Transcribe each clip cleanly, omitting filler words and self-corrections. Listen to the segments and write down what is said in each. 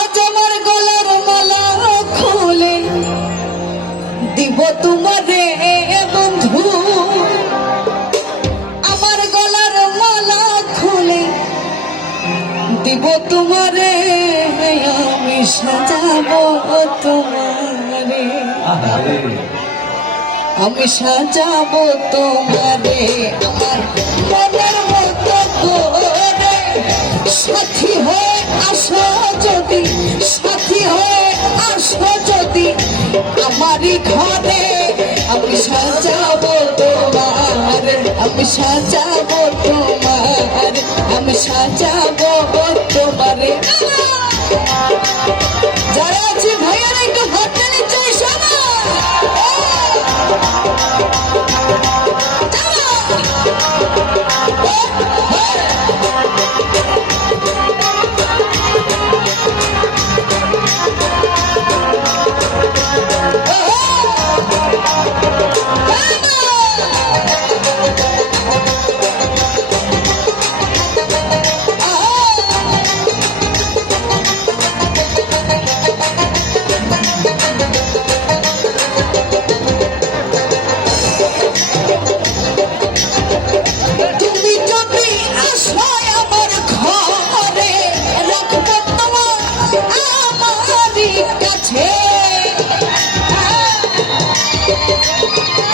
আজ আমার গলার মালা খুলে দিব তোমারে বন্ধু, আমার গলার মালা খুলে দিব তোমারে, আমি সাজাবো তোমারে, আমি সাজাবো তোমারে আমার মনের মতো করে। সাথী হয়ে আসো যদি, সাথী হয়ে আসো যদি আমারই ঘরে, আমি সাজাবো তোমার, আমি সাজাবো তোমার, আমি সাজাবো তোমারে। যারা আছে ভাইয়ারা একটু হাতটা নিচ্ছে সবাই।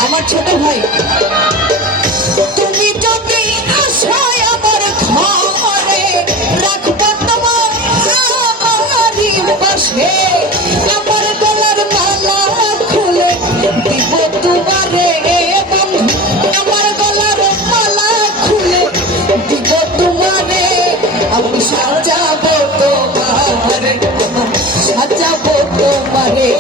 আমার ছোট ভাই, তুমি যদি আসো আমার ঘরে, রাখবো তোমার আমারই পাশে, আমার গলার মালা খুলে দিব তোমারে বন্ধু, আমার গলার মালা খুলে দিব তোমারে, আমি সাজাবো তোমারে, সাজাবো তোমারে।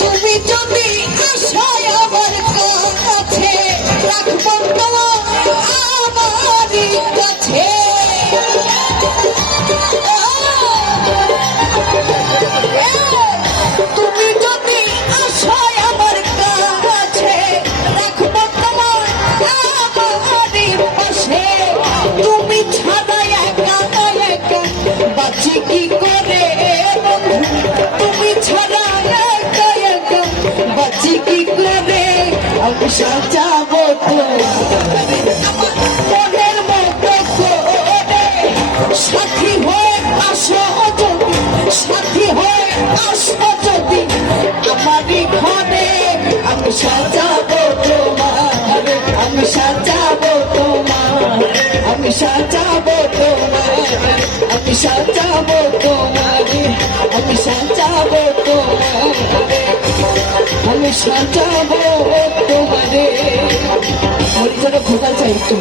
তুমি যদি আসো আমার কাছে, রাখবো তোমার আমারই কাছে, তুমি যদি আসো আমার কাছে, রাখবো তোমার আমারই পাশে, তুমি ছাড়া একা একা বাঁচি কি করে বন্ধু, তুমি ছাড়া একা একা বাঁচি কি করে, আমি সাজাবো তোমারে আমার মনের মতো করে। সাথী হয়ে আসো যদি, সাথী হয়ে আসো যদি আমারই ঘরে, আমি সাজাবো তোমার, আমি সাজাবো তোমার, আমি সাজাবো তোমার, আমি সাজাবো তোমারে, আমি সাজাবো তোমারে, আমি সাজাবো তোমারে। আমার জন্য ভোগাল চাই একটু।